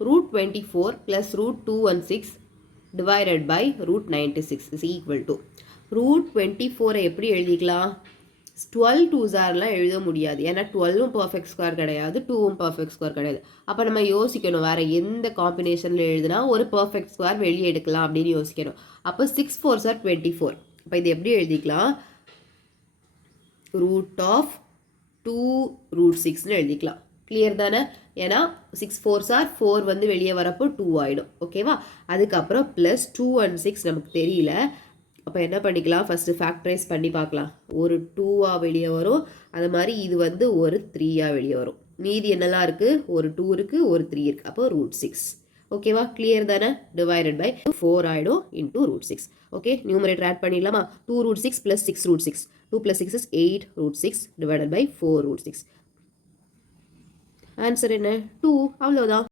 root 24 plus root 216 divided by root 96 is equal to root 24 எப்படி எழுதிக்கலாம் 12 2s ஆர்லாம் எழுத முடியாது ஏன்னா 12ம் பர்ஃபெக்ட் ஸ்கொயர் கிடையாது 2ம் பர்ஃபெக்ட் ஸ்கொயர் கிடையாது அப்போ நம்ம யோசிக்கணும் வேறு எந்த காம்பினேஷனில் எழுதுனா ஒரு பர்ஃபெக்ட் ஸ்கொயர் வெளியே எடுக்கலாம் அப்படின்னு யோசிக்கணும் அப்போ 6 4s are 24 அப்போ இது எப்படி எழுதிக்கலாம் ரூட் ஆஃப் 2 root 6ன்னு எழுதிக்கலாம் கிளியர் தானே ஏன்னா 6 4s are 4 வந்து வெளியே வரப்போ 2 ஆகிடும் ஓகேவா அதுக்கப்புறம் ப்ளஸ் 2 and 6 நமக்கு தெரியல அப்போ என்ன பண்ணிக்கலாம் ஃபஸ்ட்டு ஃபேக்டரைஸ் பண்ணி பார்க்கலாம் ஒரு 2ஆக வெளியே வரும் அது மாதிரி இது வந்து ஒரு 3ஆக வெளியே வரும் மீதி என்னெல்லாம் இருக்குது ஒரு 2 இருக்குது ஒரு 3 இருக்குது அப்போ ரூட் 6 ஓகேவா கிளியர் தானே டிவைடட் பை 4 ஆகிடும் into root 6 okay numerator add பண்ணிடலாமா 2 root 6 plus 6 root 6 2 plus 6 is 8 root 6 divided by 4 root 6 answer என்ன 2 அவ்வளோதான்